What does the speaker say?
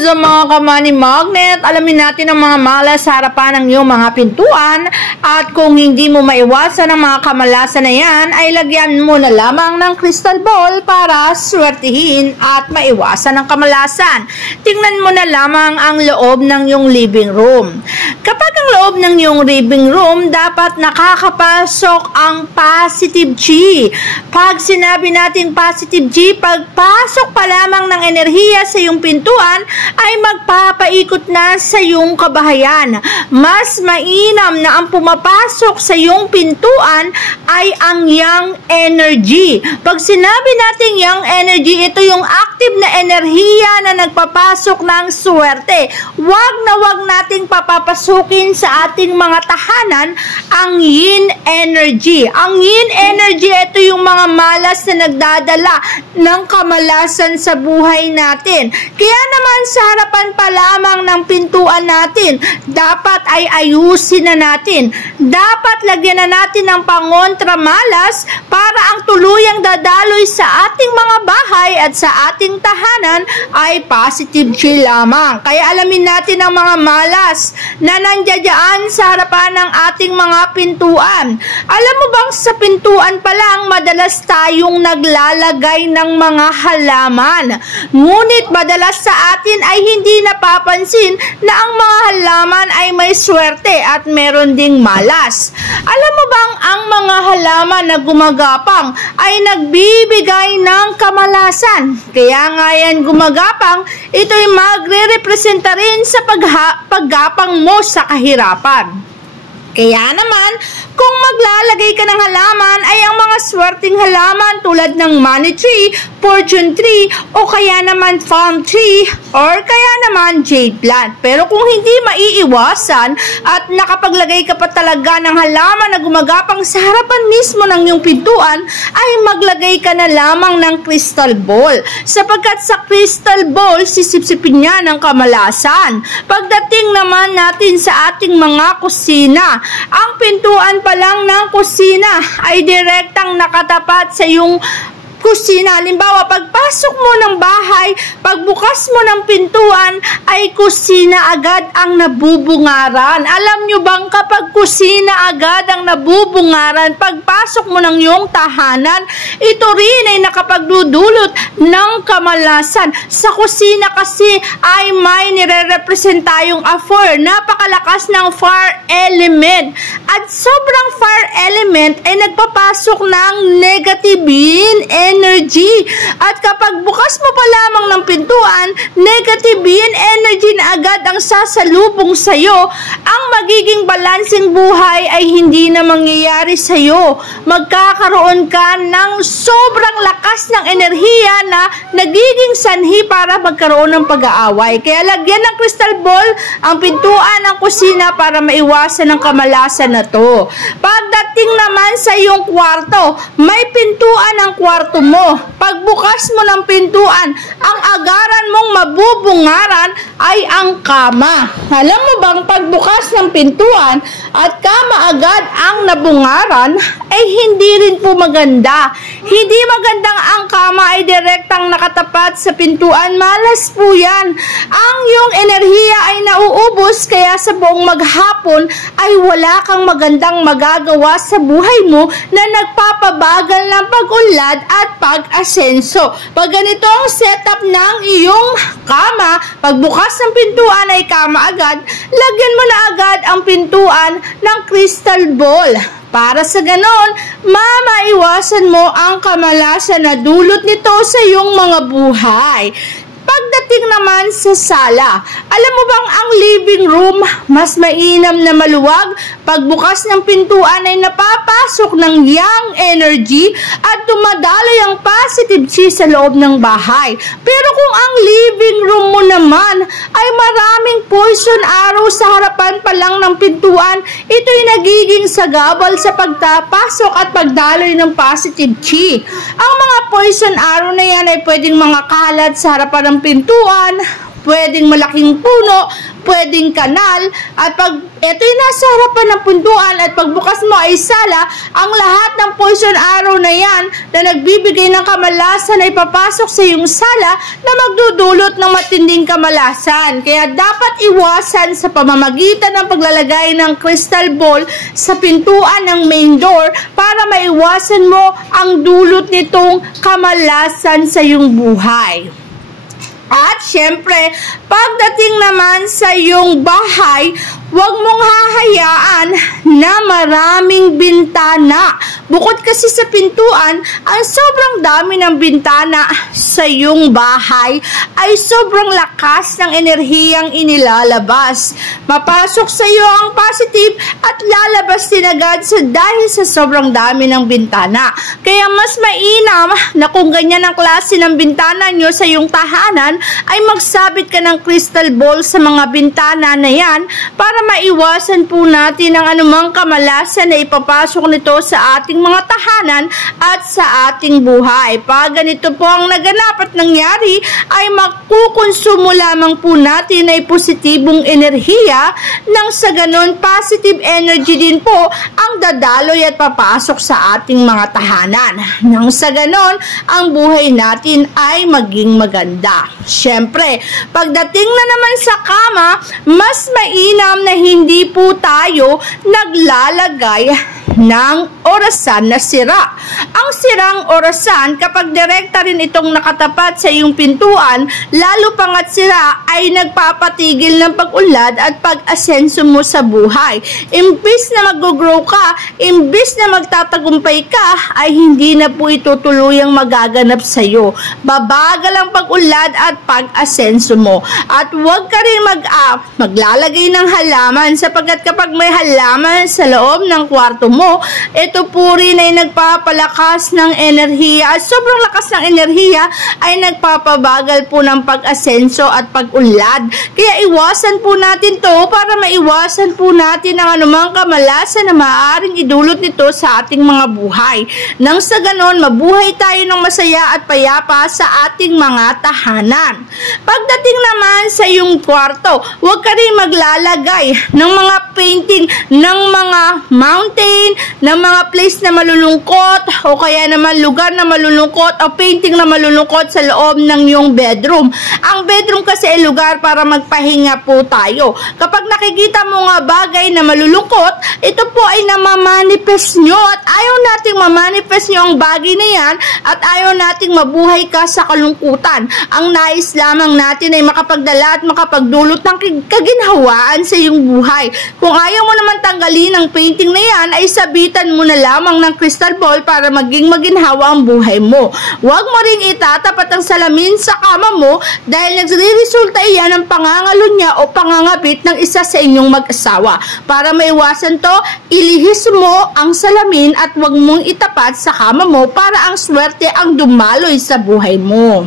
What's up mga ka-money magnet? Alamin natin ang mga malas sa harapan ng iyong mga pintuan at kung hindi mo maiwasan ang mga kamalasan na yan ay lagyan mo na lamang ng crystal ball para swertihin at maiwasan ang kamalasan. Tingnan mo na lamang ang loob ng iyong living room. Kapag ang loob ng iyong living room, dapat nakakapasok ang positive chi. Pag sinabi natin positive chi, pagpasok pa lamang ng enerhiya sa iyong pintuan ay magpapaikot na sa iyong kabahayan. Mas mainam na ang pumapasok sa iyong pintuan ay ang yang energy. Pag sinabi natin yang energy, ito yung active na enerhiya na nagpapasok ng swerte. Wag na wag nating papapasukin sa ating mga tahanan ang yin energy. Ang yin energy, ito yung mga malas na nagdadala ng kamalasan sa buhay natin. Kaya naman sa harapan pa lamang ng pintuan natin, dapat ay ayusin na natin. Dapat lagyan na natin ng pangontra malas para ang tuluyang dadaloy sa ating mga bahay at sa ating tahanan ay positive chi lamang. Kaya alamin natin ang mga malas na nandiyan sa harapan ng ating mga pintuan. Alam mo bang sa pintuan pa lang madalas tayong naglalagay ng mga halaman. Ngunit madalas sa atin ay hindi napapansin na ang mga halaman ay may swerte at meron ding malas. Alam mo bang ang mga halaman na gumagapang ay nagbibigay ng kamalasan? Kaya nga yan gumagapang, ito'y magre-representa rin sa paggapang mo sa kahirapan. Kaya naman, kung maglalagay ka ng halaman ay ang mga swerteng halaman tulad ng money tree, fortune tree, o kaya naman farm tree, or kaya naman jade plant. Pero kung hindi maiiwasan at nakapaglagay ka pa talaga ng halaman na gumagapang sa harapan mismo ng iyong pintuan, ay maglagay ka na lamang ng crystal ball. Sapagkat sa crystal ball, sisipsipin niya ng kamalasan. Pagdating naman natin sa ating mga kusina, ang pintuan pa lang ng kusina ay direktang nakatapat sa iyong kusina. Halimbawa, pagpasok mo ng bahay, pagbukas mo ng pintuan, ay kusina agad ang nabubungaran. Alam nyo bang kapag kusina agad ang nabubungaran, pagpasok mo ng iyong tahanan, ito rin ay nakapagludulot ng kamalasan. Sa kusina kasi ay may nire-represent tayong fire. Napakalakas ng fire element. At sobrang fire element ay nagpapasok ng negative energy. At kapag bukas mo pa lamang ng pintuan, negative yin energy na agad ang sasalubong sa'yo. Ang magiging balancing buhay ay hindi na mangyayari sa'yo. Magkakaroon ka ng sobrang lakas ng enerhiya na nagiging sanhi para magkaroon ng pag-aaway. Kaya lagyan ng crystal ball ang pintuan ng kusina para maiwasan ang kamalasan na to. Pagdating naman sa iyong kwarto, may pintuan ang kwarto mo. Pagbukas mo ng pintuan, ang agaran mong mabubungaran ay ang kama. Alam mo bang pagbukas ng pintuan at kama agad ang nabungaran ay hindi rin po maganda. Hindi magandang ang kama ay direktang nakatapat sa pintuan. Malas po yan. Ang iyong enerhiya ay nauubos kaya sa buong maghapon ay wala kang magandang magagawa sa buhay mo na nagpapabagal ng pag-unlad at pag-asenso. Pag ganito ang setup ng iyong kama, pagbukas ng pintuan ay kama agad, lagyan mo na agad ang pintuan ng crystal ball. Para sa ganon, mamaiwasan mo ang kamalasan na dulot nito sa iyong mga buhay. Pagdating naman sa sala, alam mo bang ang living room mas mainam na maluwag? Pagbukas ng pintuan ay napapasok ng yang energy at dumadaloy ang positive chi sa loob ng bahay. Pero kung ang living room mo naman ay maraming poison arrow sa harapan pa lang ng pintuan, ito'y nagiging sagabal sa pagpasok at pagdaloy ng positive chi. Ang mga poison arrow na yan ay pwedeng mga kalat sa harapan ng pintuan, pwedeng malaking puno, pwedeng kanal, at pag ito'y nasa harapan ng pintuan at pagbukas mo ay sala, ang lahat ng poison arrow na yan na nagbibigay ng kamalasan ay papasok sa iyong sala na magdudulot ng matinding kamalasan. Kaya dapat iwasan sa pamamagitan ng paglalagay ng crystal ball sa pintuan ng main door para maiwasan mo ang dulot nitong kamalasan sa iyong buhay. At syempre, pagdating naman sa iyong bahay, huwag mong hahayaan na maraming bintana. Bukod kasi sa pintuan, ang sobrang dami ng bintana sa iyong bahay ay sobrang lakas ng enerhiyang inilalabas. Mapasok sa iyo ang positive at lalabas din agad dahil sa sobrang dami ng bintana. Kaya mas mainam na kung ganyan ang klase ng bintana nyo sa iyong tahanan, ay magsabit ka ng crystal ball sa mga bintana na yan para maiwasan po natin ang anumang kamalasan na ipapasok nito sa ating mga tahanan at sa ating buhay. Pag ganito po ang naganap at nangyari, ay makukonsumo lamang po natin ay positibong enerhiya nang sa ganon positive energy din po ang dadaloy at papasok sa ating mga tahanan. Nang sa ganon, ang buhay natin ay maging maganda. Siyempre, pagdating na naman sa kama, mas mainam na hindi po tayo naglalagay ng orasan na sira. Ang sirang orasan, kapag direkta rin itong nakatapat sa iyong pintuan, lalo pangat sira ay nagpapatigil ng pag-unlad at pag-asenso mo sa buhay. Imbis na mag-grow ka, imbis na magtatagumpay ka, ay hindi na po ito tuluyang magaganap sa iyo. Babagal ang pag-unlad at pag-asenso mo. At huwag ka rin maglalagay ng halaman sapagkat kapag may halaman sa loob ng kwarto mo, ito po rin ay nagpapalakas ng enerhiya at sobrang lakas ng enerhiya ay nagpapabagal po ng pag-asenso at pag-unlad. Kaya iwasan po natin to para maiwasan po natin ang anumang kamalasan na maaaring idulot nito sa ating mga buhay. Nang sa ganon, mabuhay tayo ng masaya at payapa sa ating mga tahanan. Pagdating naman sa iyong kwarto, huwag ka rin maglalagay ng mga painting ng mga mountain, ng mga place na malulungkot o kaya naman lugar na malulungkot o painting na malulungkot sa loob ng iyong bedroom. Ang bedroom kasi ay lugar para magpahinga po tayo. Kapag nakikita mo nga bagay na malulungkot, ito po ay namamanifest nyo at ayaw nating mamanifest nyo ang bagay na yan at ayaw nating mabuhay ka sa kalungkutan. Ang nais lamang natin ay makapagdala at makapagdulot ng kaginhawaan sa iyong buhay. Kung ayaw mo naman tanggalin ang painting na yan, ay sabitan mo na lamang ng crystal ball para maging maginhawa ang buhay mo. Huwag mo ring itatapat ang salamin sa kama mo dahil nagre-resulta iyan ng pangangalo niya o pangangapit ng isa sa inyong mag-asawa. Para maiwasan to, ilihis mo ang salamin at huwag mong itapat sa kama mo para ang swerte ang dumaloy sa buhay mo.